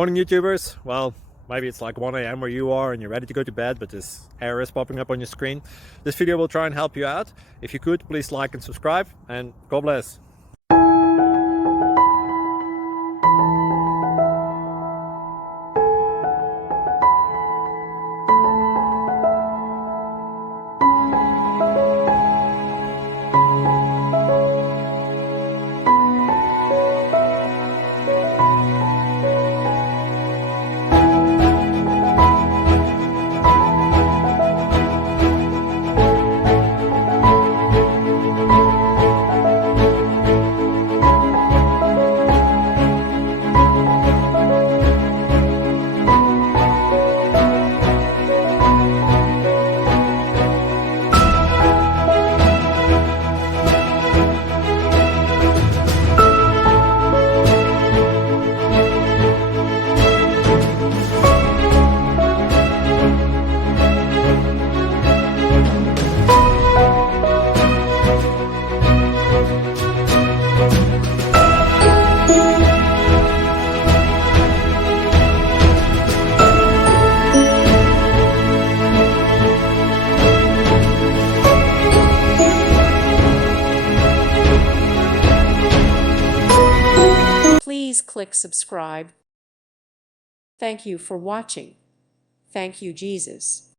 Morning YouTubers. Well, maybe it's like 1 a.m. where you are and you're ready to go to bed, but this error is popping up on your screen. This video will try and help you out. If you could, please like and subscribe, and God bless. Please click subscribe. Thank you for watching. Thank you, Jesus.